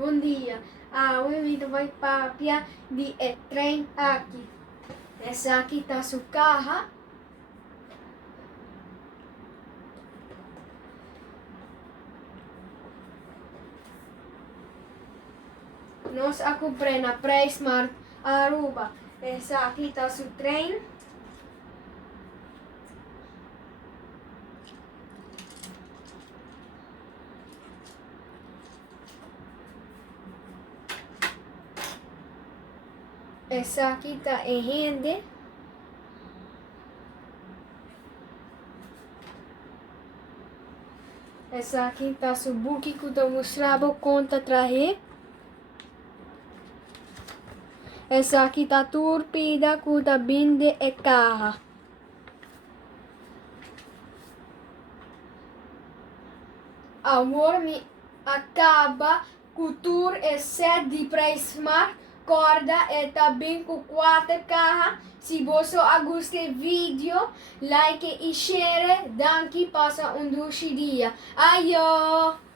Bom dia. O Emílio vai papiar de trem aqui. Essa aqui tá sua carro. Nós comprei na Pré-Smart Aruba. Essa aqui tá seu trem. Essa aqui tá em rende. Essa aqui tá seu book que eu mostrava conta trazer. Essa aqui tá torpida que tá binde e carro. Amor me acaba couture e set de Pré-Smart corda e também com 4 carros. Se você gostou do vídeo, like e share. Danke, passa um doce dia. Aio!